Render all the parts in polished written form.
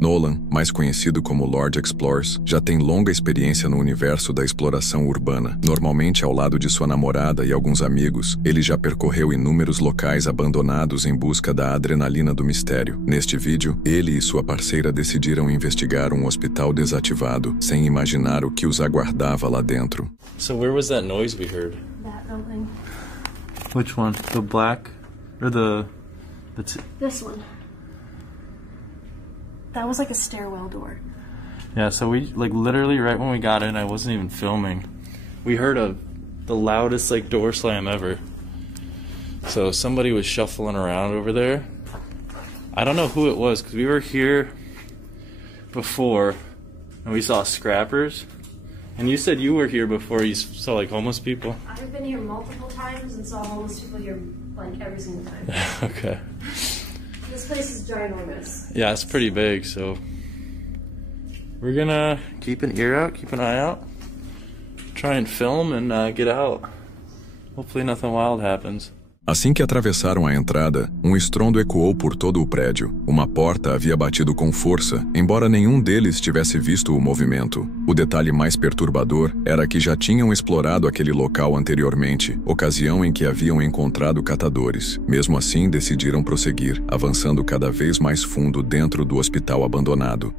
Nolan, mais conhecido como Lord Explores, já tem longa experiência no universo da exploração urbana. Normalmente ao lado de sua namorada e alguns amigos, ele já percorreu inúmeros locais abandonados em busca da adrenalina do mistério. Neste vídeo, ele e sua parceira decidiram investigar um hospital desativado, sem imaginar o que os aguardava lá dentro. So where was that noise we heard? That building. Which one? The black or the This one. That was like a stairwell door. Yeah, so we literally right when we got in, I wasn't even filming. We heard the loudest door slam ever. So somebody was shuffling around over there. I don't know who it was because we were here before and we saw scrappers. And you said you were here before. You saw homeless people. I've been here multiple times and saw homeless people here every single time. Okay. This place is ginormous. Yeah, it's pretty big, so we're gonna keep an ear out, keep an eye out, try and film and get out. Hopefully nothing wild happens. Assim que atravessaram a entrada, um estrondo ecoou por todo o prédio. Uma porta havia batido com força, embora nenhum deles tivesse visto o movimento. O detalhe mais perturbador era que já tinham explorado aquele local anteriormente, ocasião em que haviam encontrado catadores. Mesmo assim, decidiram prosseguir, avançando cada vez mais fundo dentro do hospital abandonado.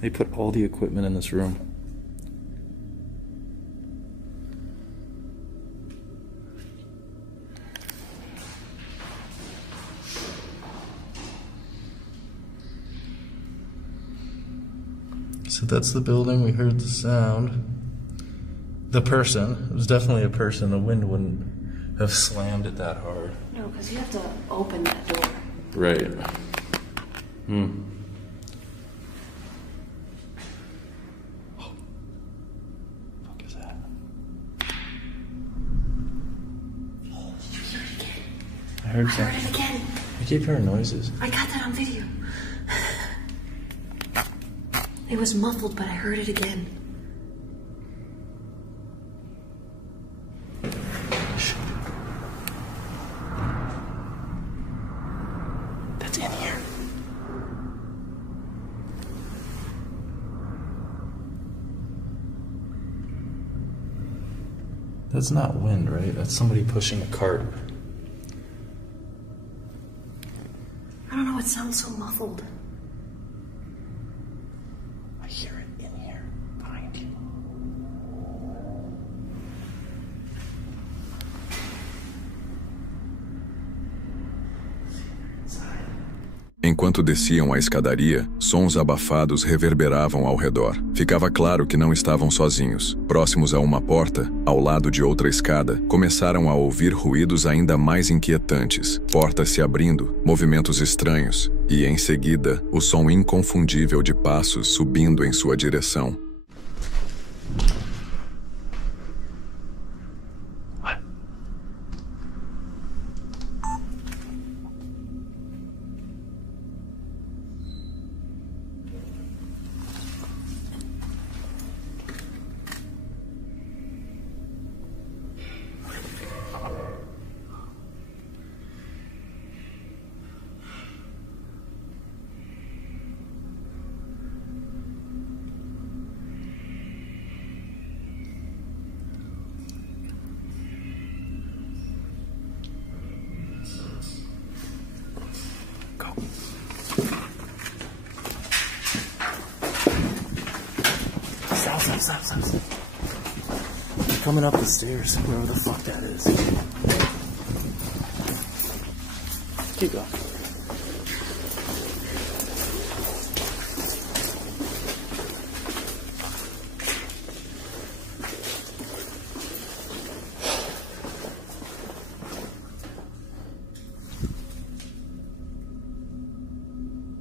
They put all the equipment in this room. So that's the building. We heard the sound. The person. It was definitely a person. The wind wouldn't have slammed it that hard. No, because you have to open that door. Right. Oh. Fuck is that? Oh, did you hear it again? I heard I something. heard it again. I keep hearing noises. I got that on video. It was muffled, but I heard it again. That's in here. That's not wind, right? That's somebody pushing a cart. I don't know, it sounds so muffled. I hear it in here, behind you. Enquanto desciam a escadaria, sons abafados reverberavam ao redor. Ficava claro que não estavam sozinhos. Próximos a uma porta, ao lado de outra escada, começaram a ouvir ruídos ainda mais inquietantes. Portas se abrindo, movimentos estranhos, e, em seguida, o som inconfundível de passos subindo em sua direção. Stop. They're coming up the stairs, wherever the fuck that is. Keep going.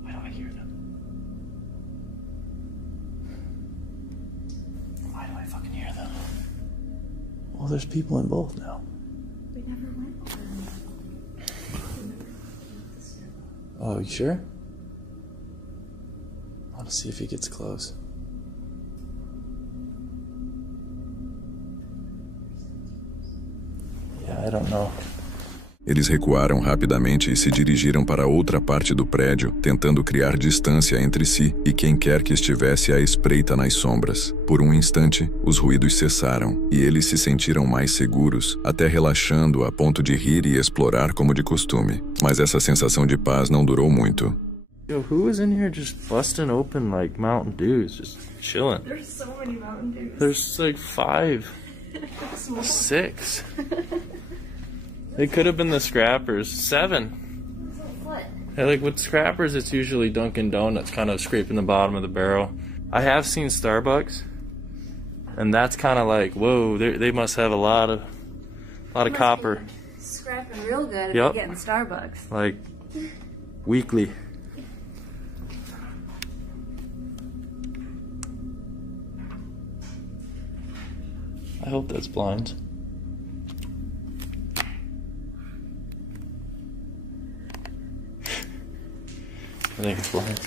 Why do I hear them? Why do I fucking hear them? Well, there's people in both now. We never went over them. Oh, you sure? I want to see if he gets close. Yeah, I don't know. Eles recuaram rapidamente e se dirigiram para outra parte do prédio, tentando criar distância entre si e quem quer que estivesse à espreita nas sombras. Por um instante, os ruídos cessaram e eles se sentiram mais seguros, até relaxando a ponto de rir e explorar como de costume. Mas essa sensação de paz não durou muito. Yo, who was in here just busting open like Mountain Dews, just chilling? There's so many Mountain Dews. There's like 5, 6. They could have been the scrappers. 7. What? Hey, like with scrappers, it's usually Dunkin' Donuts kind of scraping the bottom of the barrel. I have seen Starbucks, and that's kind of like, whoa, they must have a lot of copper. Scrapping real good if Yep. you're getting Starbucks. Like weekly. I hope that's blinds. I think it's blinds.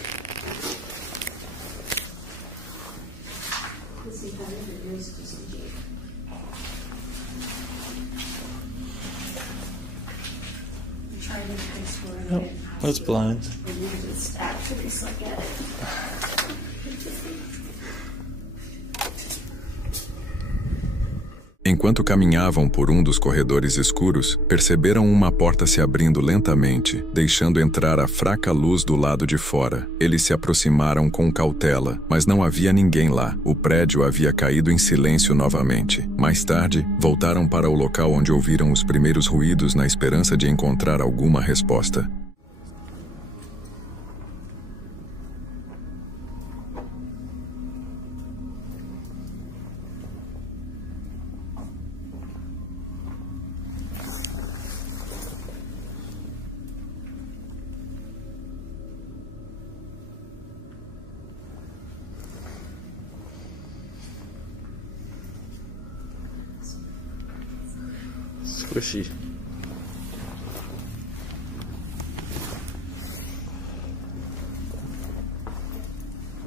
Let's see how it is to some Jake. I'm trying to make sure I Nope, get that's blinds. just actually suck at it. Enquanto caminhavam por um dos corredores escuros, perceberam uma porta se abrindo lentamente, deixando entrar a fraca luz do lado de fora. Eles se aproximaram com cautela, mas não havia ninguém lá. O prédio havia caído em silêncio novamente. Mais tarde, voltaram para o local onde ouviram os primeiros ruídos na esperança de encontrar alguma resposta. Squishy.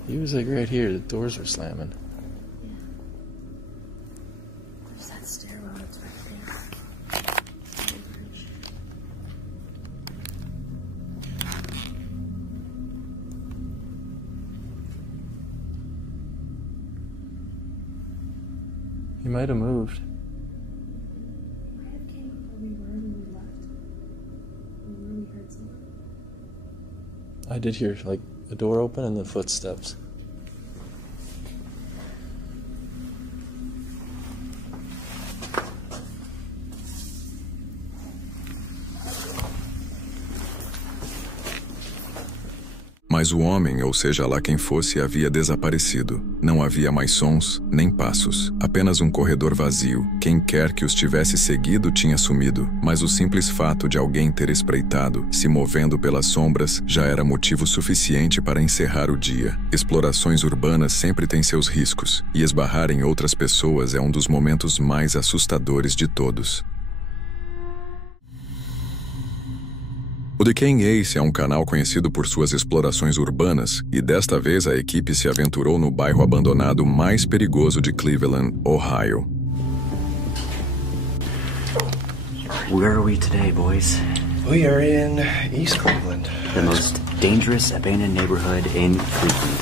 He was like right here, the doors were slamming. There's that stairwell that's right there. He might have moved. Might have came before we were when we left. We really heard someone. I did hear like the door open and the footsteps. Mas o homem, ou seja lá quem fosse, havia desaparecido. Não havia mais sons, nem passos. Apenas um corredor vazio. Quem quer que os tivesse seguido tinha sumido. Mas o simples fato de alguém ter espreitado, se movendo pelas sombras, já era motivo suficiente para encerrar o dia. Explorações urbanas sempre têm seus riscos, e esbarrar em outras pessoas é um dos momentos mais assustadores de todos. O Decaying Ace é um canal conhecido por suas explorações urbanas e desta vez a equipe se aventurou no bairro abandonado mais perigoso de Cleveland, Ohio. Where are we today, boys? We are in East Cleveland. The most dangerous abandoned neighborhood in Cleveland.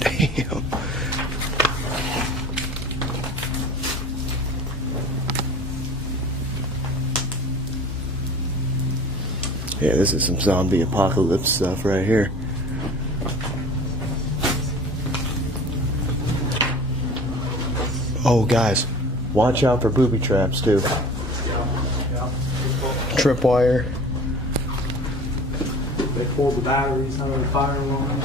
Damn. Yeah, this is some zombie apocalypse stuff right here. Oh, guys, watch out for booby traps, too. Tripwire. They pulled the batteries out of the fire alarms.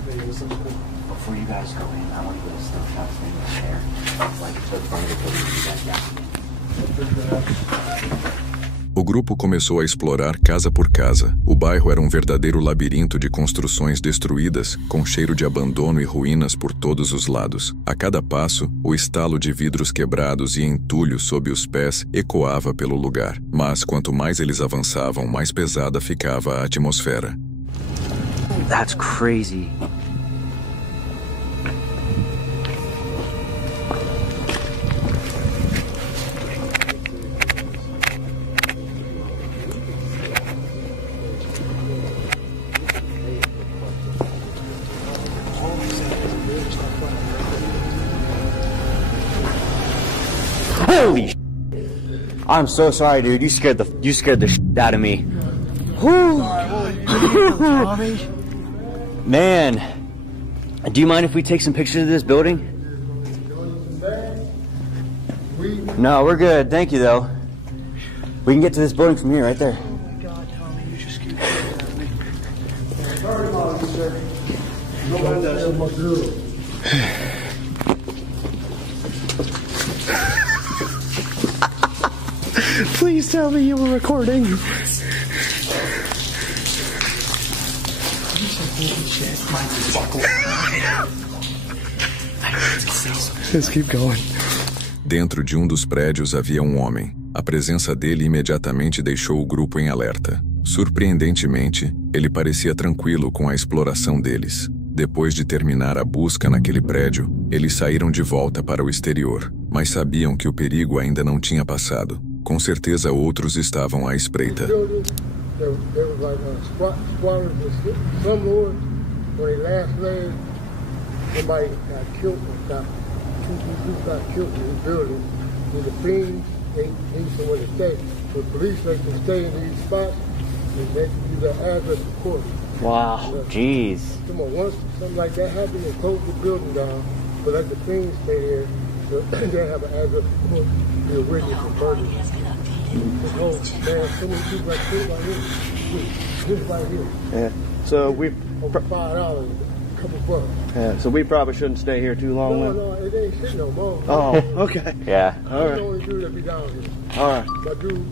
Before you guys go in, I want to get a snapshot from the chair. Like, to the front of the building you guys got. O O grupo começou a explorar casa por casa. O bairro era um verdadeiro labirinto de construções destruídas, com cheiro de abandono e ruínas por todos os lados. A cada passo, o estalo de vidros quebrados e entulho sob os pés ecoava pelo lugar. Mas quanto mais eles avançavam, mais pesada ficava a atmosfera. That's crazy. Holy sh**. I'm so sorry, dude. You scared the shit out of me. Man, do you mind if we take some pictures of this building? No, we're good. Thank you, though. We can get to this building from here, right there. God, Tommy, you just keep Sorry about you, sir. Nobody does what good. Please tell me you were recording. Let's keep going. Dentro de um dos prédios havia um homem. A presença dele imediatamente deixou o grupo em alerta. Surpreendentemente, ele parecia tranquilo com a exploração deles. Depois de terminar a busca naquele prédio, eles saíram de volta para o exterior, mas sabiam que o perigo ainda não tinha passado. Com certeza outros estavam à espreita. Wow, jeez. Come on, once something like that happens, they close the building down, but let the things stay here. So they have an address of court to be a witness for murder. Oh man, so many people like this right here. This right here. Yeah. So we. Over $5, a couple bucks. Yeah. So we probably shouldn't stay here too long. No, it ain't shit no more. Oh, okay. Yeah. All right. The only dude that be down here. All right. My dude,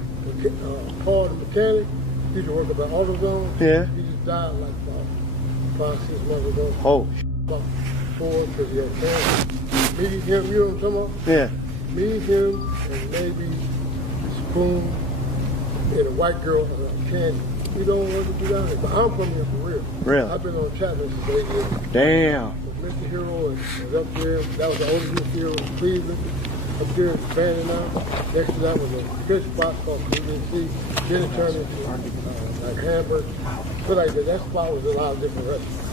Paul the mechanic, he used to work about AutoZone. Yeah. He just died like about 5-6 months ago. Oh. About 4 because he had cancer. Me, him, you know what I'm talking about? Yeah. Me, him, and maybe Spoon and a white girl and Candy. We don't want to be down here, but I'm from here for real. Really? I've been on Chapman since 8 years. Damn. Mr. Hero was up there. That was the only Mr. Hero in Cleveland. Up there expanding now. Next to that was a fish spot called BBC. Then it turned into like Hamburg. But like that spot was a lot of different restaurants.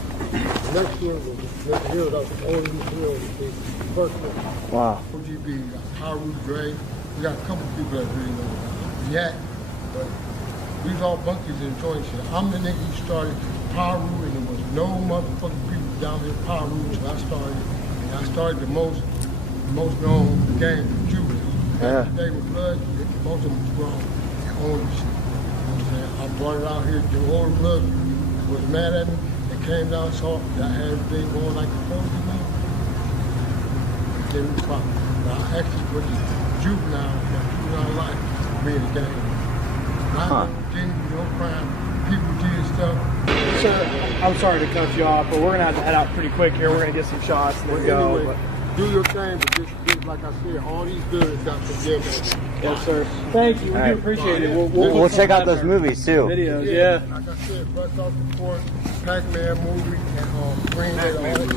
Next to it was Mr. Hero. That was the only Mr. Hero in the first one. Wow. OGB, we got Haru Dre. We got a couple people that really know Yak. But these all bunkies and joint shit. I'm the nigga who started Haru, and there was no motherfucking people down there Haru until I started. And I started the most known gang in Cuba. Yeah. They were blood, most of them was wrong. And owned shit. You know what I'm saying? I brought it out here. The old blood was mad at me. They came down, saw that I had everything going like it's supposed to be. They were fine. But I actually put the juvenile life, me in the game. Not no crime, people did stuff. Sir, I'm sorry to cut you off, but we're going to have to head out pretty quick here. We're going to get some shots and then go. Anyway, do your thing, but just like I said, all these buildings got forgiveness. Yes, sir. Thank you. We do appreciate it. We'll check out those movies, too. Videos, yeah. Like I said, Bust Off the Court, Pac-Man movie, and Green Day, all that.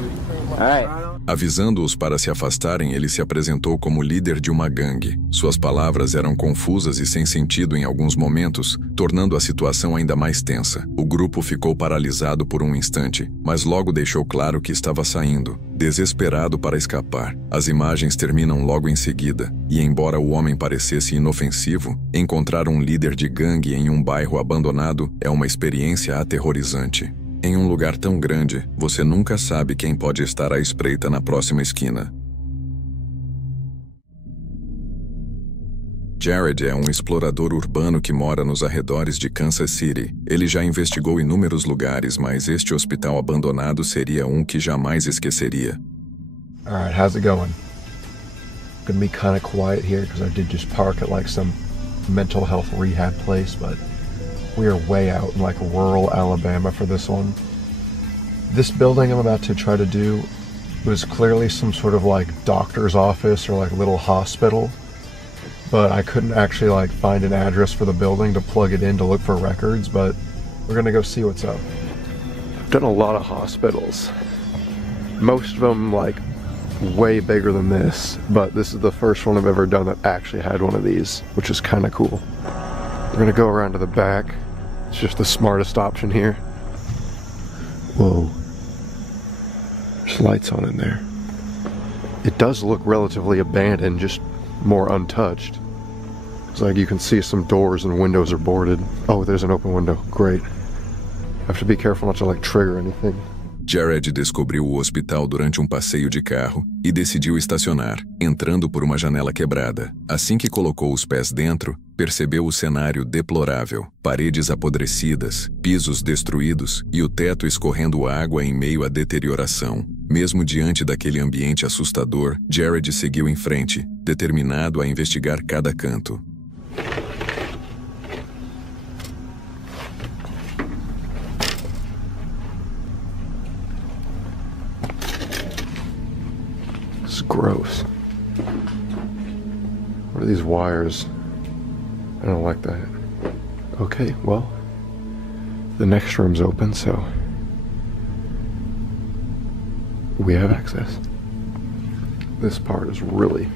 All right. Avisando-os para se afastarem, ele se apresentou como líder de uma gangue. Suas palavras eram confusas e sem sentido em alguns momentos, tornando a situação ainda mais tensa. O grupo ficou paralisado por um instante, mas logo deixou claro que estava saindo, desesperado para escapar. As imagens terminam logo em seguida, e embora o homem parecesse inofensivo, encontrar um líder de gangue em um bairro abandonado é uma experiência aterrorizante. Em um lugar tão grande, você nunca sabe quem pode estar à espreita na próxima esquina. Jared é um explorador urbano que mora nos arredores de Kansas City. Ele já investigou inúmeros lugares, mas este hospital abandonado seria um que jamais esqueceria. Alright, how's it going? Gonna be kind of quiet here because I did just park at like some mental health rehab place, but we are way out in like rural Alabama for this one. This building I'm about to try to do was clearly some sort of like doctor's office or like little hospital, but I couldn't actually like find an address for the building to plug it in to look for records, but we're gonna go see what's up. I've done a lot of hospitals. Most of them like way bigger than this, but this is the first one I've ever done that actually had one of these, which is kind of cool. We're gonna go around to the back. It's just the smartest option here. Whoa. There's lights on in there. It does look relatively abandoned, just more untouched. It's like you can see some doors and windows are boarded. Oh, there's an open window. Great. I have to be careful not to like trigger anything. Jared descobriu o hospital durante passeio de carro e decidiu estacionar, entrando por uma janela quebrada. Assim que colocou os pés dentro, percebeu o cenário deplorável. Paredes apodrecidas, pisos destruídos e o teto escorrendo água em meio à deterioração. Mesmo diante daquele ambiente assustador, Jared seguiu em frente, determinado a investigar cada canto. Gross. What are these wires? I don't like that. Okay, well, the next room's open, so we have access. This part is really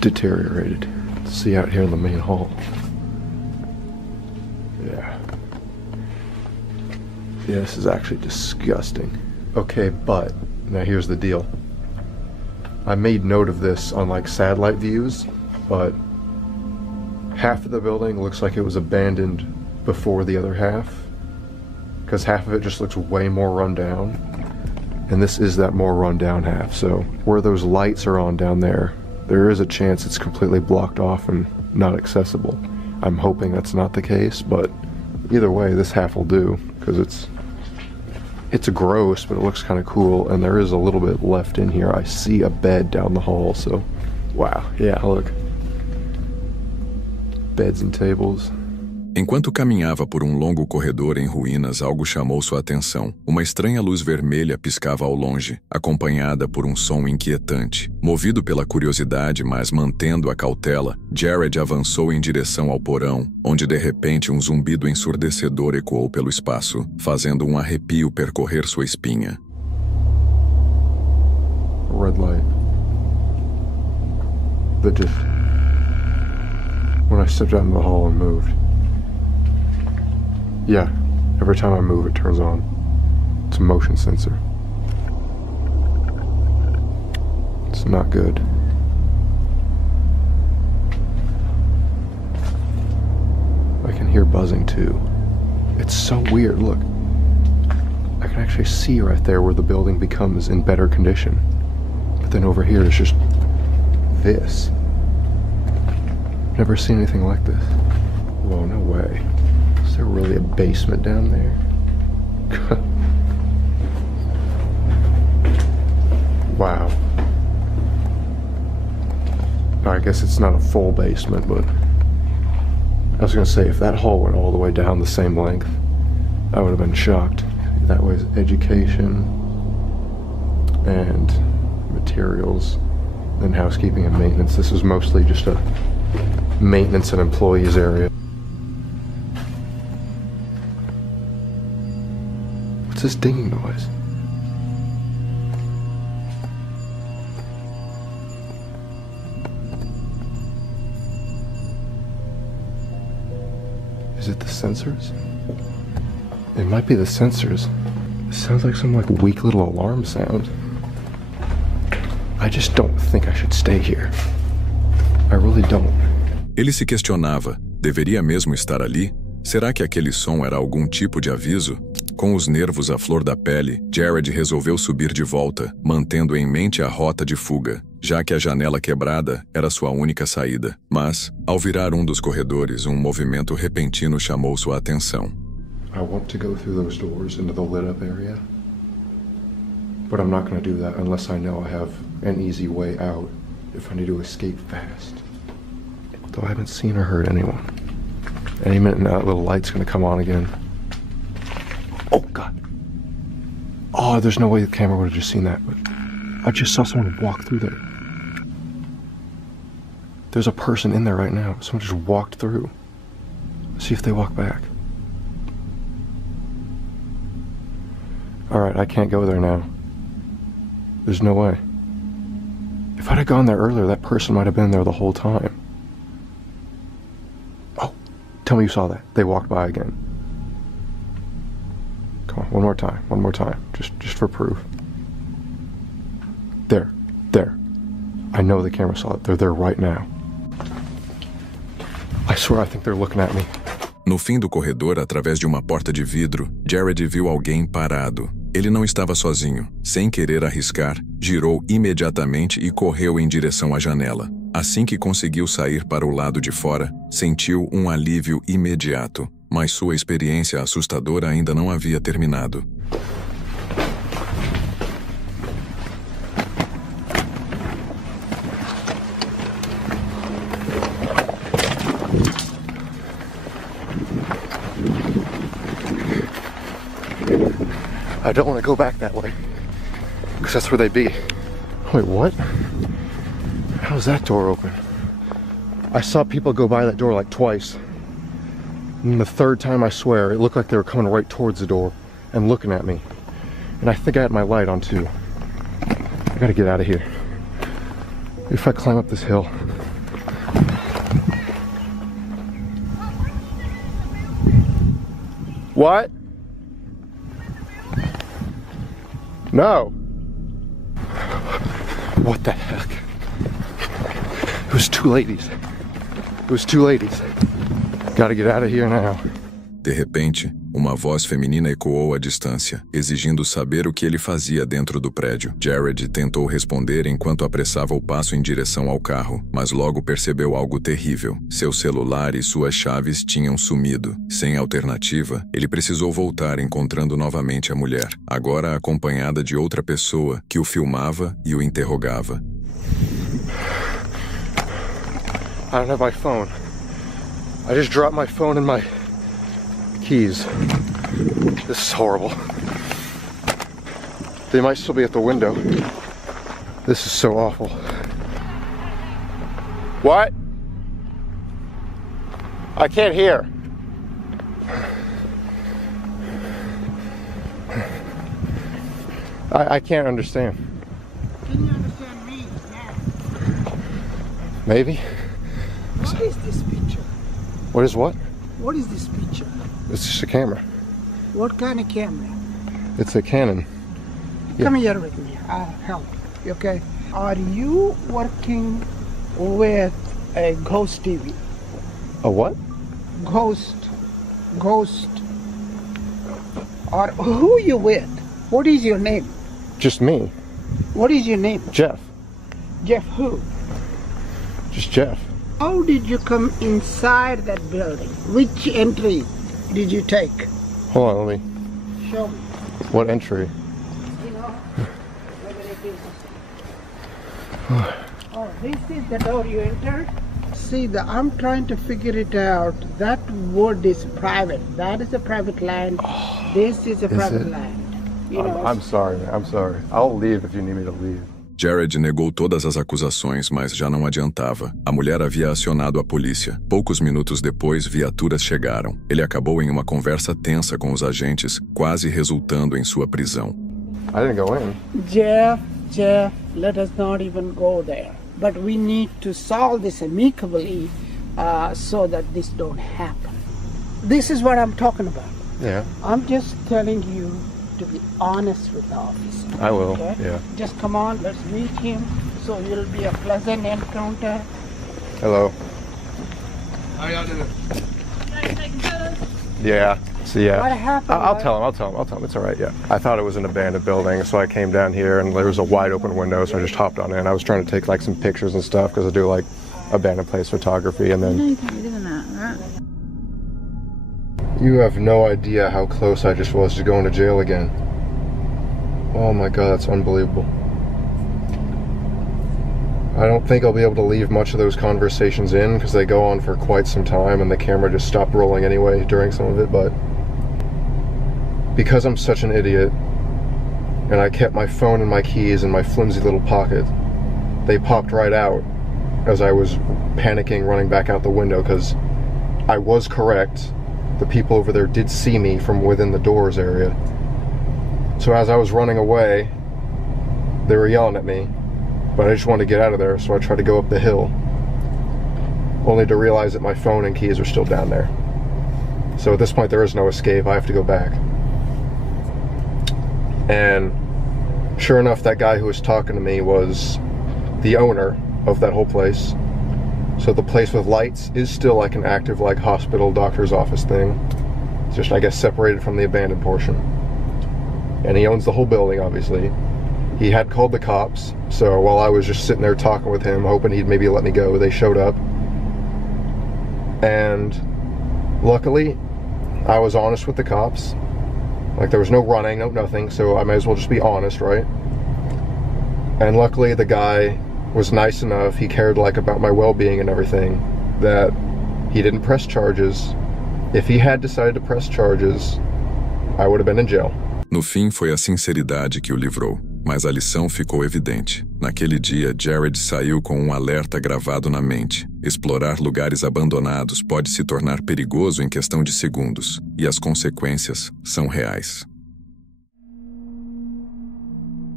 deteriorated. See out here in the main hall. Yeah. Yeah, this is actually disgusting. Okay, but now here's the deal. I made note of this on like satellite views, but half of the building looks like it was abandoned before the other half, because half of it just looks way more run down, and this is that more run down half. So where those lights are on down there, there is a chance it's completely blocked off and not accessible. I'm hoping that's not the case, but either way, this half will do, because it's gross, but it looks kind of cool, and there is a little bit left in here. I see a bed down the hall, so wow, yeah, look. Beds and tables. Enquanto caminhava por longo corredor em ruínas, algo chamou sua atenção. Uma estranha luz vermelha piscava ao longe, acompanhada por som inquietante. Movido pela curiosidade, mas mantendo a cautela, Jared avançou em direção ao porão, onde de repente zumbido ensurdecedor ecoou pelo espaço, fazendo arrepio percorrer sua espinha. Red light. That just... When I stepped out in the hall and moved. Yeah, every time I move it turns on. It's a motion sensor. It's not good. I can hear buzzing too. It's so weird, look. I can actually see right there where the building becomes in better condition. But then over here it's just this. Never seen anything like this. Whoa, no way. Is there really a basement down there? Wow. I guess it's not a full basement, but I was gonna say, if that hall went all the way down the same length, I would have been shocked. That was education and materials, then housekeeping and maintenance. This was mostly just a maintenance and employees area. What's this dinging noise? Is it the sensors? It might be the sensors. It sounds like some weak little alarm sound. I just don't think I should stay here. I really don't. Ele se questionava, deveria mesmo estar ali? Será que aquele som era algum tipo de aviso? Com os nervos à flor da pele, Jared resolveu subir de volta, mantendo em mente a rota de fuga, já que a janela quebrada era sua única saída. Mas, ao virar dos corredores, movimento repentino chamou sua atenção. I want to go through those doors into the lit up area, but I'm not going to do that unless I know I have an easy way out if I need to escape fast. Though I haven't seen or heard anyone. Any minute now, that little light's gonna come on again. Oh, God. Oh, there's no way the camera would have just seen that, but I just saw someone walk through there. There's a person in there right now. Someone just walked through. Let's see if they walk back. Alright, I can't go there now. There's no way. If I'd have gone there earlier, that person might have been there the whole time. Oh, tell me you saw that. They walked by again. Come on, one more time, just for proof. There. I know the camera saw it. They're there right now. I swear I think they're looking at me. No fim do corredor, através de uma porta de vidro, Jared viu alguém parado. Ele não estava sozinho. Sem querer arriscar, girou imediatamente e correu em direção à janela. Assim que conseguiu sair para o lado de fora, sentiu um alívio imediato. Mas sua experiência assustadora ainda não havia terminado. I don't want to go back that way, because that's where they'd be. Wait, what? How's that door open? I saw people go by that door like twice. And the third time, I swear, it looked like they were coming right towards the door and looking at me. And I think I had my light on too. I gotta get out of here. If I climb up this hill. What? No. What the heck? It was two ladies. Gotta get out of here now. De repente, uma voz feminina ecoou à distância, exigindo saber o que ele fazia dentro do prédio. Jared tentou responder enquanto apressava o passo em direção ao carro, mas logo percebeu algo terrível. Seu celular e suas chaves tinham sumido. Sem alternativa, ele precisou voltar encontrando novamente a mulher, agora acompanhada de outra pessoa que o filmava e o interrogava. I don't have my phone. I just dropped my phone and my keys. This is horrible. They might still be at the window. This is so awful. What? I can't hear. I can't understand. Can you understand me? Yeah. Maybe? What is this picture? What is what? What is this picture? It's just a camera. What kind of camera? It's a Canon. Yeah. Come here with me. I'll help you, okay? Are you working with a Ghost TV? A what? Ghost. Or who you with? What is your name? Just me. What is your name? Jeff. Jeff who? Just Jeff. How did you come inside that building? Which entry did you take? Hold on, let me. Show me. What entry? You know, whether it is. Oh, this is the door you entered? See, I'm trying to figure it out. That wood is private. That is a private land. This is a private land. You know, I'm sorry, man. I'm sorry. I'll leave if you need me to leave. Jared negou todas as acusações, mas já não adiantava. A mulher havia acionado a polícia. Poucos minutos depois, viaturas chegaram. Ele acabou em uma conversa tensa com os agentes, quase resultando em sua prisão. I didn't go in. Jeff, let us not even go there. But we need to solve this amicably so that this don't happen. This is what I'm talking about. Yeah. I'm just telling you to be honest with the officer. I will, okay? yeah. Just come on, let's meet him, so it'll be a pleasant encounter. Hello. How y'all doing? Yeah. So yeah. What happened? I'll tell him. It's all right, yeah. I thought it was an abandoned building, so I came down here and there was a wide open window, so I just hopped on in. I was trying to take like some pictures and stuff because I do like abandoned place photography, and then... You can't be doing that, right? You have no idea how close I just was to going to jail again. Oh my God, that's unbelievable. I don't think I'll be able to leave much of those conversations in because they go on for quite some time and the camera just stopped rolling anyway during some of it, but because I'm such an idiot and I kept my phone and my keys in my flimsy little pocket, they popped right out as I was panicking, running back out the window, because I was correct. The people over there did see me from within the doors area. So as I was running away, they were yelling at me, but I just wanted to get out of there, so I tried to go up the hill, only to realize that my phone and keys are still down there. So at this point there is no escape, I have to go back. And sure enough, that guy who was talking to me was the owner of that whole place. So the place with lights is still like an active like hospital, doctor's office thing. It's just, I guess, separated from the abandoned portion. And he owns the whole building, obviously. He had called the cops, so while I was just sitting there talking with him, hoping he'd maybe let me go, they showed up. And luckily, I was honest with the cops. Like, there was no running, no nothing, so I might as well just be honest, right? And luckily, the guy was nice enough, he cared like about my well-being and everything, that he didn't press charges. If he had decided to press charges, I would have been in jail. No fim, foi a sinceridade que o livrou, mas a lição ficou evidente. Naquele dia, Jared saiu com um alerta gravado na mente. Explorar lugares abandonados pode se tornar perigoso em questão de segundos, e as consequências são reais.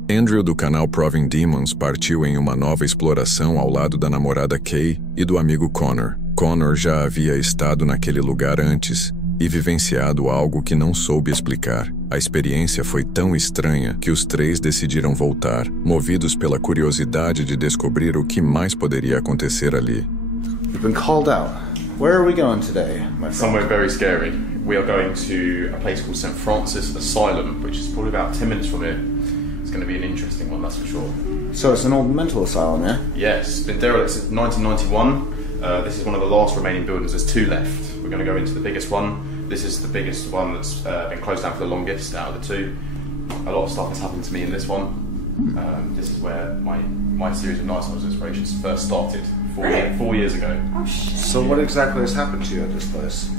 Andrew do canal Proving Demons partiu em uma nova exploração ao lado da namorada Kay e do amigo Connor. Connor já havia estado naquele lugar antes e vivenciado algo que não soube explicar. A experiência foi tão estranha que os três decidiram voltar, movidos pela curiosidade de descobrir o que mais poderia acontecer ali. You've been called out. Where are we going today, my friend? Somewhere very scary. We are going to a place called St. Francis Asylum, which is probably about 10 minutes from here. It's going to be an interesting one, that's for sure. So it's an old mental asylum, yeah? Yes, been derelict since 1991. This is one of the last remaining buildings. There's two left. We're going to go into the biggest one. This is the biggest one that's been closed down for the longest out of the two. A lot of stuff has happened to me in this one. This is where my series of Nightmares inspirations first started 4 years ago. Oh, shit. So what exactly has happened to you at this place?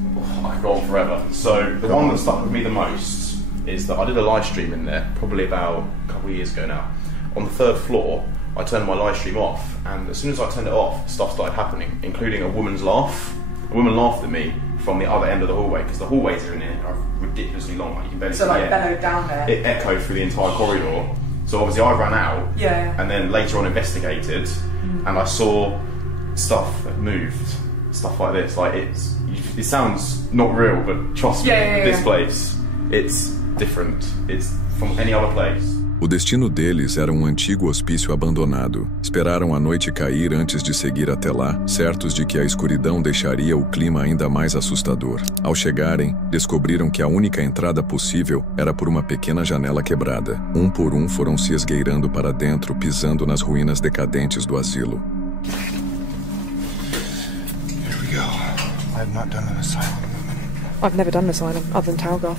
I could go on forever. So the one that stuck with me the most is that I did a live stream in there probably about a couple of years ago now. On the third floor, I turned my live stream off, and as soon as I turned it off, stuff started happening, including a woman's laugh. A woman laughed at me from the other end of the hallway, because the hallways are in here are ridiculously long, like you can barely see like bellowed down there. It echoed through the entire corridor. So obviously I ran out, and then later on investigated, and I saw stuff that moved, stuff like this. Like it sounds not real, but trust me, this place, it's different. It's from any other place. O destino deles era um antigo hospício abandonado. Esperaram a noite cair antes de seguir até lá, certos de que a escuridão deixaria o clima ainda mais assustador. Ao chegarem, descobriram que a única entrada possível era por uma pequena janela quebrada. Um por um foram se esgueirando para dentro, pisando nas ruínas decadentes do asilo. Here we go. I have not done an asylum. I've never done an asylum other than Talgoth.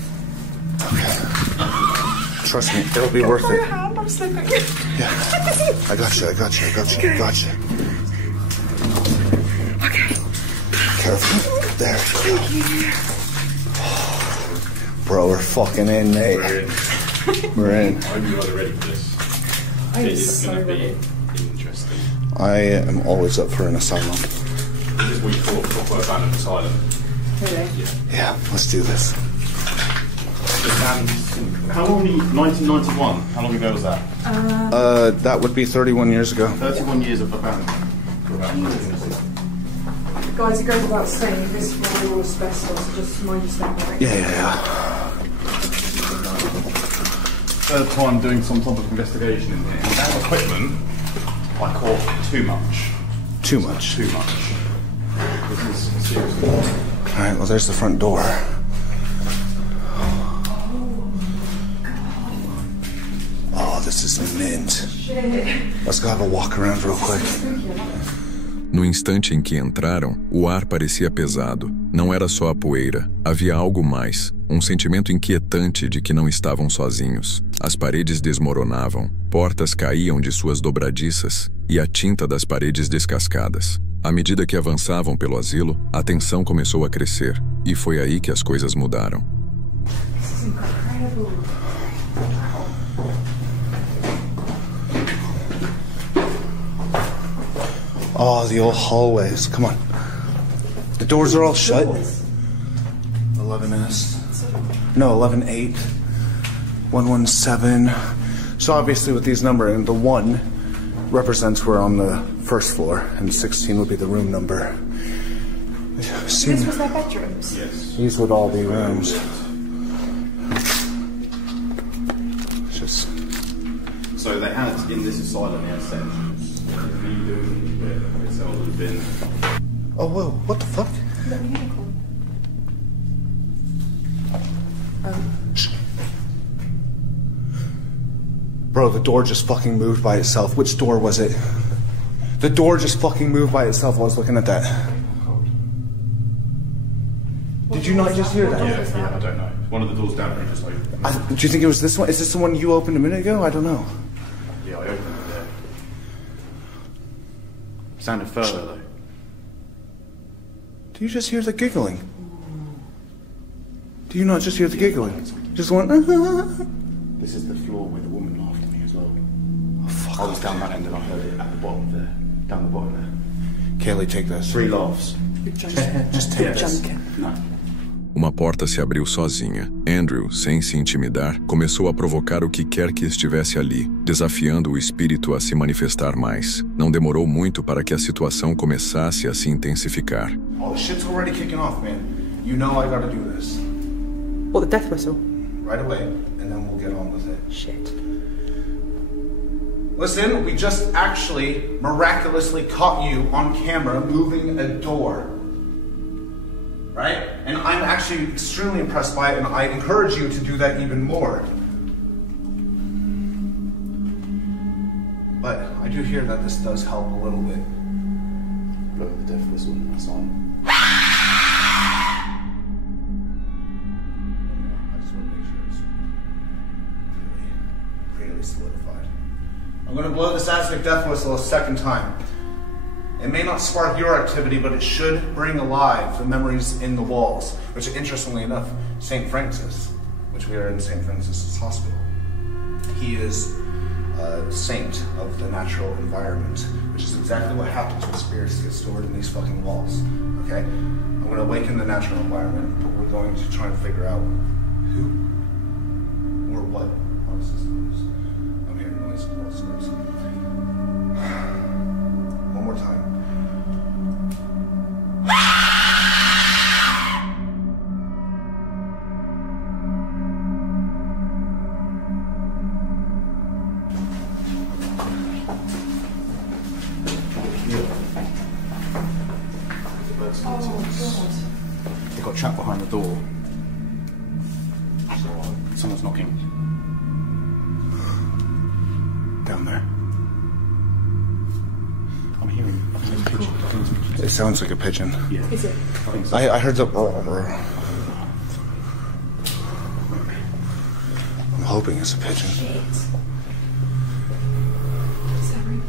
Okay. Trust me, it'll be worth it. Hand, I'm slipping. Yeah. I got you. Okay. Careful. There we go. Bro, we're fucking in, mate. We're in. I hope you guys are ready for this. It's going to be interesting. I am always up for an asylum. This is what you call a proper abandoned asylum. Really? Yeah, let's do this. How long? 1991. How long ago was that? That would be 31 years ago. 31 years of abandonment. Guys, it goes without saying, this is all asbestos, so just mind you step back. Yeah. Third time doing some type of investigation in here. And that equipment, I caught too much. Too much? Too much. This is seriously. Alright, well there's the front door. Oh, this is mint. Let's go have a walk around real quick. No instante em que entraram, o ar parecia pesado. Não era só a poeira. Havia algo mais. Um sentimento inquietante de que não estavam sozinhos. As paredes desmoronavam, portas caíam de suas dobradiças, e a tinta das paredes descascadas. À medida que avançavam pelo asilo, a tensão começou a crescer, e foi aí que as coisas mudaram. This is incredible. Oh, the old hallways. Come on. The doors are all shut. 11S. No, 11-8. 117. So obviously with these numbering, the 1 represents we're on the first floor, and 16 would be the room number. This was their bedrooms? Yes. These would all be rooms. It's just... So they had, in this asylum, they had sections. It's always been... Oh, whoa, what the fuck? Little unicorn. Bro, the door just fucking moved by itself. Which door was it? The door just fucking moved by itself while I was looking at that. Did you not just hear that? Yeah, I don't know. One of the doors down there just opened. Do you think it was this one? Is this the one you opened a minute ago? I don't know. Yeah, I opened it there. Sounded further though. Do you just hear the giggling? Do you not just hear the giggling? Just one. This is the floor where the woman laughed at me as well. Oh, fuck. I was down that end and I heard it at the bottom there. Down the bottom there. Kaylee, take this. 3 laughs. Just take this. No. Uma porta se abriu sozinha. Andrew, sem se intimidar, começou a provocar o que quer que estivesse ali, desafiando o espírito a se manifestar mais. Não demorou muito para que a situação começasse a se intensificar. Oh, shit's already kicking off, man. You know I gotta do this. What, the death whistle? Right away, and then we'll get on with it. Shit. Listen, we just actually miraculously caught you on camera moving a door. Right? And I'm actually extremely impressed by it, and I encourage you to do that even more. But I do hear that this does help a little bit. Blow the death whistle, that's on. I just want to make sure it's really solidified. I'm going to blow this Aztec death whistle a second time. It may not spark your activity, but it should bring alive the memories in the walls, which, interestingly enough, St. Francis, which we are in St. Francis's hospital, he is a saint of the natural environment, which is exactly what happens when spirits get stored in these fucking walls, okay? I'm going to awaken the natural environment, but we're going to try and figure out who or what causes this noise. I'm hearing noise upstairs. One more time. They got trapped behind the door. Someone's knocking. Down there. I'm hearing a pigeon. It sounds like a pigeon. Yeah. Is it? I think so. I heard the... I'm hoping it's a pigeon. Shit. Is that right?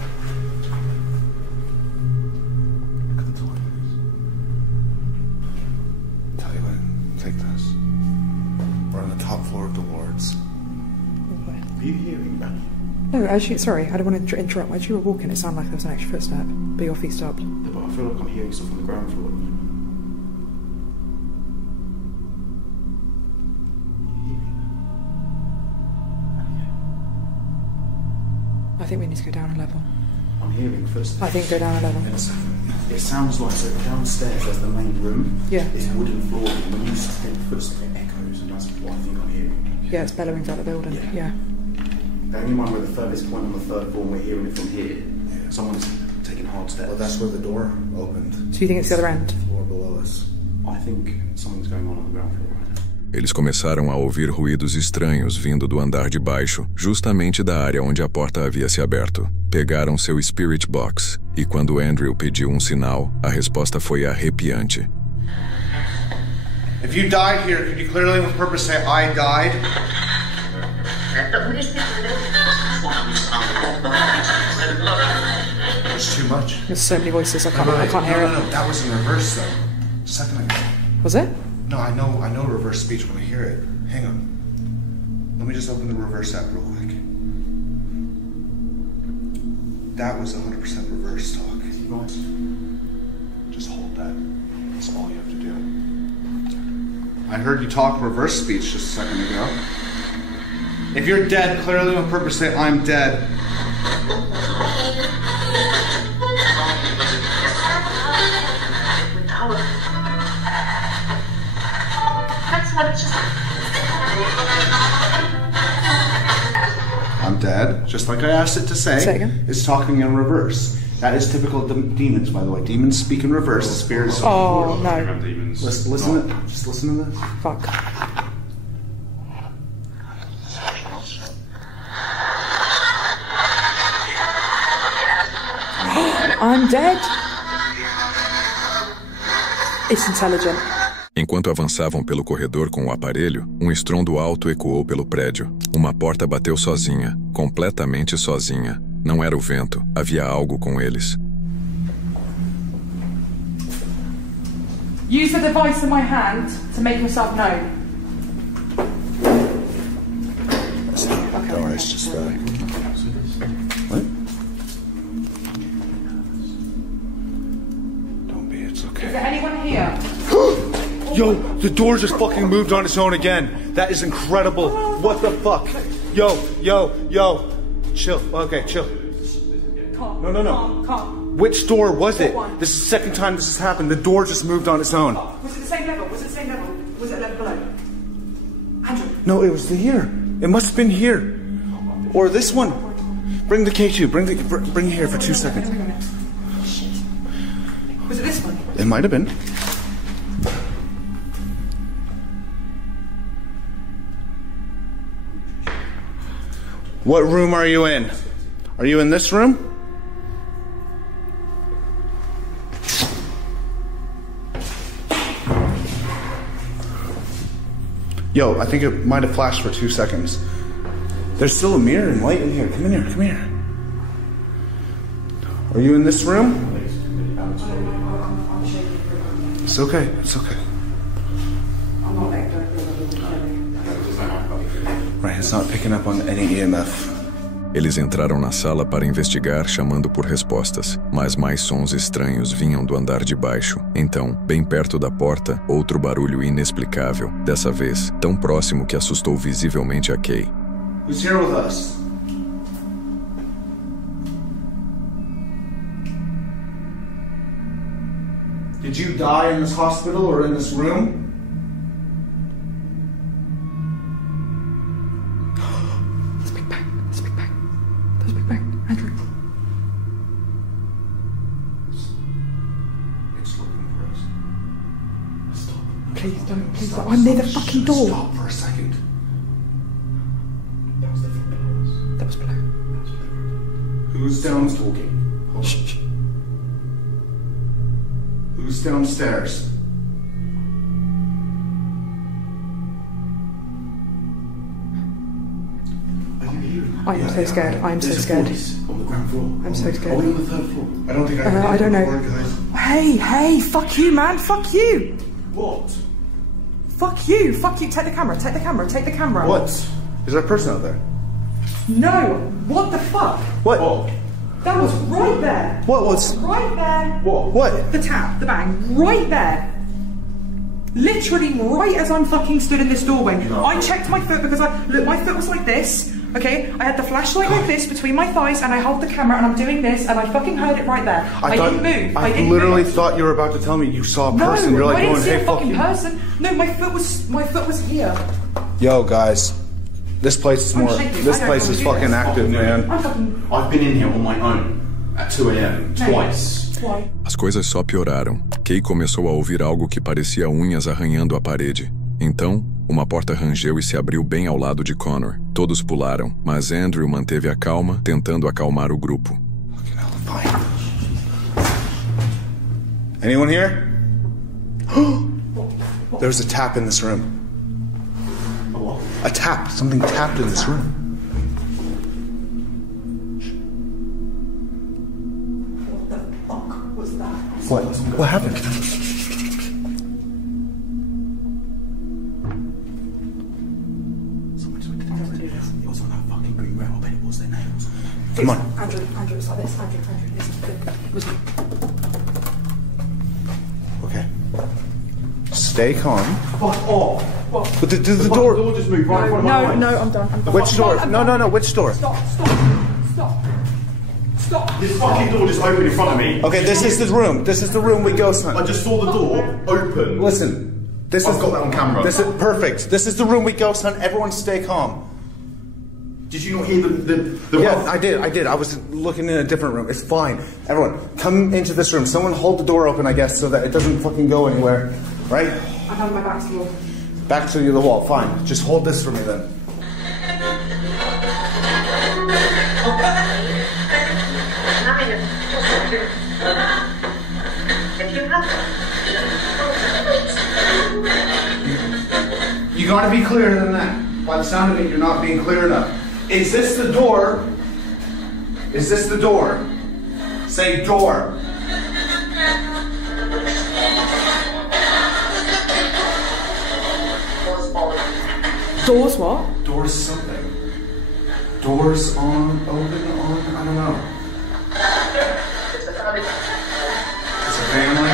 Tell you what, take this. We're on the top floor of the wards. Are you hearing that? No, actually, sorry, I don't want to interrupt. As you were walking, it sounded like there was an extra footstep, but your feet stopped. Yeah, but I feel like I'm hearing stuff on the ground floor. I think we need to go down a level. I'm hearing footsteps. I think go down a level. It sounds like so downstairs there's the main room. Yeah. It's wooden floor, and when you hear the footsteps, it echoes, and that's what I think I'm hearing. Yeah, it's bellowing throughout the building. Yeah. Bearing in mind we're the furthest point on the 3rd floor, and we're hearing it from here. Someone's taking hard steps. Well, that's where the door opened. So you think it's the other end? Floor below us. I think something's going on the ground floor right now. Eles começaram a ouvir ruídos estranhos vindo do andar de baixo, justamente da área onde a porta havia se aberto. Pegaram seu Spirit Box, e quando Andrew pediu sinal, a resposta foi arrepiante. If you died here, could you clearly with purpose say, I died? There's so many voices, I can't hear it. No, that was in reverse though. A second ago. Was it? No, I know reverse speech when I hear it. Hang on. Let me just open the reverse app real quick. That was 100% reverse talk. Just hold that. That's all you have to do. I heard you talk reverse speech just a second ago. If you're dead, clearly on purpose say, I'm dead. I'm dead, just like I asked it to say. It's talking in reverse. That is typical of demons, by the way. Demons speak in reverse. The spirits. Oh no! Listen. Just listen to this. Fuck. I'm dead. It's intelligent. Enquanto avançavam pelo corredor com o aparelho, um estrondo alto ecoou pelo prédio. Uma porta bateu sozinha, completamente sozinha. Não era o vento, havia algo com eles. Use the device in my hand to make yourself known. Don't worry, it's just what? Don't be, it's okay. Is there anyone here? Yo, the door just fucking moved on its own again. That is incredible. What the fuck? Yo. Chill. Okay, chill. Calm. No. Calm. Which door was it? What one? This is the second time this has happened. The door just moved on its own. Was it the same level? Was it a level below? Andrew. No, it was here. It must have been here. Or this one. Bring the K2. Bring it here for 2 seconds. Shit. Was it this one? It might have been. What room are you in? Are you in this room? Yo, I think it might have flashed for 2 seconds. There's still a mirror and light in here. Come in here. Are you in this room? It's okay. Right, it's not picking up on any EMF. Eles entraram na sala para investigar, chamando por respostas, mas mais sons estranhos vinham do andar de baixo. Então, bem perto da porta, outro barulho inexplicável, dessa vez tão próximo que assustou visivelmente a Kay. Who's here with us? Did you die in this hospital or in this room? Andrew. It's looking for us. Stop. Please don't. I'm near the fucking door. Stop for a second. That was below. Who's downstairs? Shh. Who's downstairs? I am so scared. I'm so scared. On the ground floor. I'm so scared. Are we on the 3rd floor? I don't think I don't know. Guys. Hey, fuck you, man. Fuck you. What? Fuck you. Take the camera. What? Is there a person out there? No. What the fuck? What? That was right there. What was? Right there. What? The tap, the bang, right there. Literally right as I'm fucking stood in this doorway. No. I checked my foot because my foot was like this. Okay, I had the flashlight like this between my thighs, and I held the camera, and I'm doing this, and I fucking heard it right there. I didn't move. I literally thought you were about to tell me you saw a person. No, You're like, I didn't going, see hey, a fucking person. No, my foot was here. Yo, guys, this place is more. This place is fucking active, man. I've been in here on my own at 2 a.m. twice. As coisas só pioraram. Kay começou a ouvir algo que parecia unhas arranhando a parede. Então, uma porta rangeu e se abriu bem ao lado de Connor. Todos pularam, mas Andrew manteve a calma, tentando acalmar o grupo. Anyone here? There's a tap in this room. A tap. Something tapped in this room. What happened? It was on that fucking green rail. I bet it was their nails. Come on. Andrew, it's like this. Andrew, listen. Okay. Stay calm. Fuck off. But the door. The door just moved right in front of my eyes. No, I'm done. Which door? No. Which door? Stop. This fucking door just opened in front of me. Okay, this is the room. This is the room we ghost hunt. I just saw the door open. Listen, this I've is got that on camera. This is perfect. This is the room we ghost hunt. Everyone, stay calm. Did you not hear the Yeah, rough? I did. I was looking in a different room. It's fine. Everyone, come into this room. Someone hold the door open, I guess, so that it doesn't fucking go anywhere. Right? I have my back to the wall. Back to the wall. Fine. Just hold this for me then. You gotta be clearer than that. By the sound of it, you're not being clear enough. Is this the door? Is this the door? Say door. Doors what? Doors something. Doors on, open, on, I don't know. It's a family.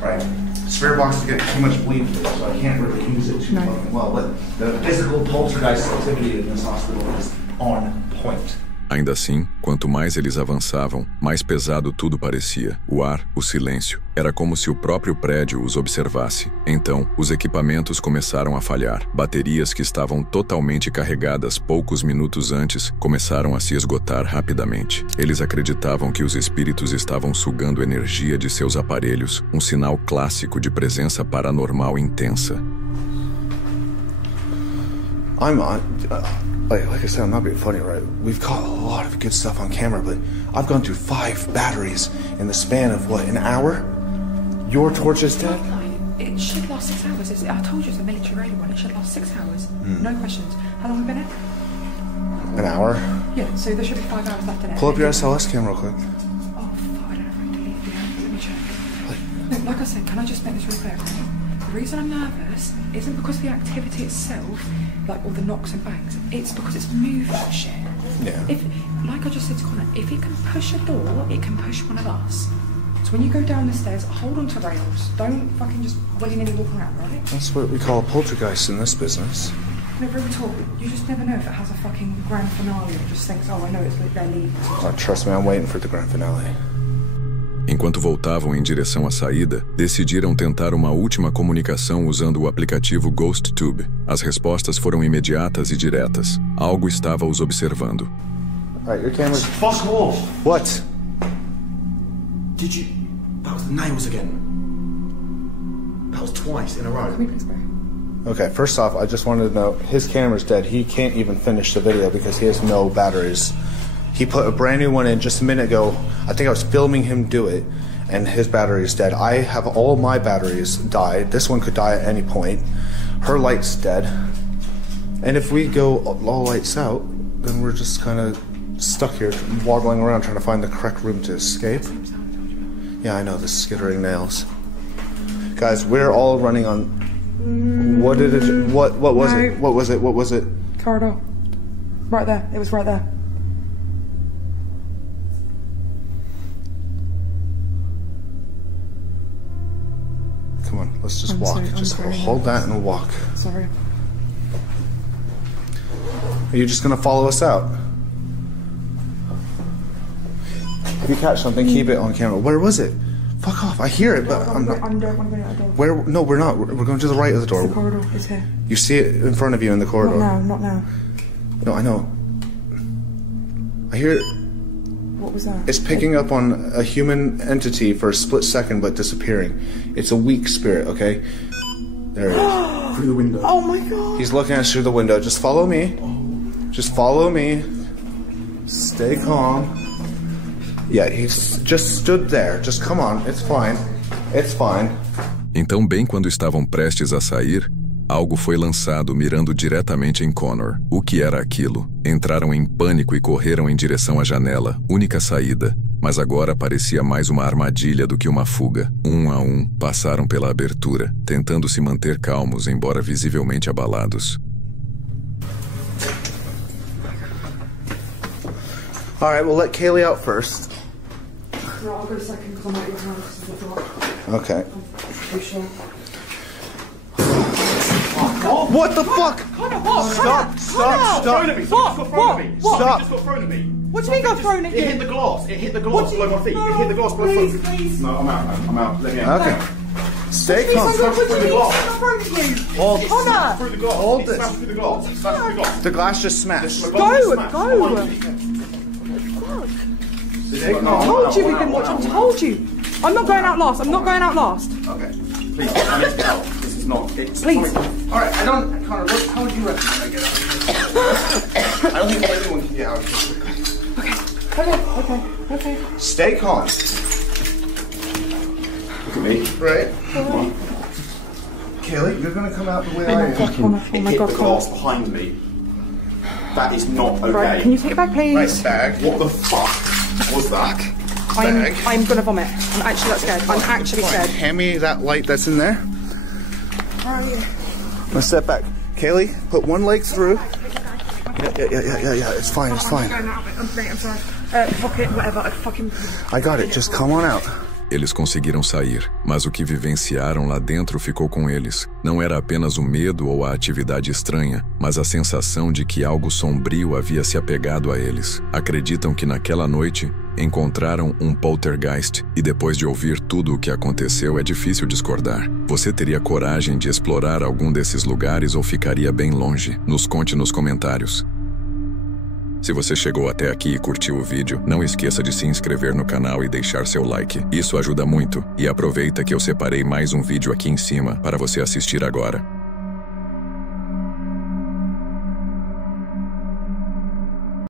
Right. Spirit box is getting too much bleed, so I can't really use it too fucking well. But the physical poltergeist activity in this hospital is on point. Ainda assim, quanto mais eles avançavam, mais pesado tudo parecia. O ar, o silêncio. Era como se o próprio prédio os observasse. Então, os equipamentos começaram a falhar. Baterias que estavam totalmente carregadas poucos minutos antes começaram a se esgotar rapidamente. Eles acreditavam que os espíritos estavam sugando energia de seus aparelhos, um sinal clássico de presença paranormal intensa. Like I said, I'm not being funny, right? We've caught a lot of good stuff on camera, but I've gone through 5 batteries in the span of, what, an hour? Your torch is dead? It should last 6 hours. I told you it's a military grade one. It should last 6 hours. No questions. How long have we been here? An hour? Yeah, so there should be 5 hours left in it. Pull up your SLS camera real quick. Oh, fuck, I don't know if I deleted the app. Let me check. Look, like I said, can I just make this really clear? The reason I'm nervous isn't because of the activity itself, like all the knocks and bangs. It's because it's moving shit. Yeah. If, like I just said to Connor, if it can push a door, it can push one of us. So when you go down the stairs, hold on to rails. Don't fucking just willy-nilly walk around, right? That's what we call a poltergeist in this business. No, real talk. You just never know if it has a fucking grand finale or just thinks, oh, I know it's their lead. Oh, trust me, I'm waiting for the grand finale. Enquanto voltavam em direção à saída, decidiram tentar uma última comunicação usando o aplicativo GhostTube. As respostas foram imediatas e diretas. Algo estava os observando. Alright, your camera's... Fuck off! What? Did you... That was the nails again. That was twice in a row. Okay, first off, I just wanted to know, his camera's dead. He can't even finish the video because he has no batteries. He put a brand new one in just a minute ago. I think I was filming him do it, and his battery is dead. I have all my batteries died. This one could die at any point. Her light's dead. And if we go all lights out, then we're just kind of stuck here, waddling around trying to find the correct room to escape. Yeah, I know, the skittering nails. Guys, we're all running on... What did it... What was it? What was it? What was it? Corridor. Right there. It was right there. Come on, let's just I'm walk. sorry, Just I'm sorry. hold that and walk. Sorry. Are you just gonna follow us out? If you catch something, keep it on camera. Where was it? Fuck off! I hear it, but I'm not. I don't want to go out the door. Where? No, we're not. We're going to the right of the door. The corridor is here. You see it in front of you in the corridor. Not now. No, I know. I hear it. What was that? It's picking up on a human entity for a split second, but disappearing. It's a weak spirit. Okay. There it is. Through the window. Oh my god. He's looking at us through the window. Just follow me. Just follow me. Stay calm. Yeah, he's just stood there. Just come on. It's fine. It's fine. Então, bem quando estavam prestes a sair, algo foi lançado mirando diretamente em Connor. O que era aquilo? Entraram em pânico e correram em direção à janela, única saída. Mas agora parecia mais uma armadilha do que uma fuga. Um a um, passaram pela abertura, tentando se manter calmos, embora visivelmente abalados. All right, we'll let Kaylee out first. Right, I'll go second because I'm out your house. Okay. You sure? What the fuck? Stop! What? Stop! Just got thrown at me. What do you mean got thrown at you? It hit the glass. It hit the glass below my feet. It hit the glass below my feet. Please. No, I'm out. Let me out. Okay. Stay calm. What do you mean got thrown at you? Hold Connor! Through the glass. Hold It this. smashed through the glass. It smashed through the glass. The glass just smashed. The glass smashed Go! behind me. I told you we've been watching. I told you. I'm not going out last. I'm not going out last. Okay. Please, I need to get out. This is not. Please. All right, Connor, how would you recommend I get out of here? I don't think anyone can get out of here. Okay. Stay calm. Look at me. Right? Kaylee, you're gonna come out the way I am. It hit the glass behind me. That is not okay. Right, can you take it back, please? Right, bag. What the fuck was that? I'm gonna vomit. I'm actually that scared. I'm actually Fine. scared. Hand me that light that's in there. Where are you? Let's step back. Kaylee, put one leg through. Yeah. It's fine. I'm going out of it. I'm great. I'm sorry. Pocket, whatever. I got it. Just come on out. Eles conseguiram sair, mas o que vivenciaram lá dentro ficou com eles. Não era apenas o medo ou a atividade estranha, mas a sensação de que algo sombrio havia se apegado a eles. Acreditam que naquela noite encontraram um poltergeist e depois de ouvir tudo o que aconteceu é difícil discordar. Você teria coragem de explorar algum desses lugares ou ficaria bem longe? Nos conte nos comentários. Se você chegou até aqui e curtiu o vídeo, não esqueça de se inscrever no canal e deixar seu like. Isso ajuda muito. E aproveita que eu separei mais um vídeo aqui em cima para você assistir agora.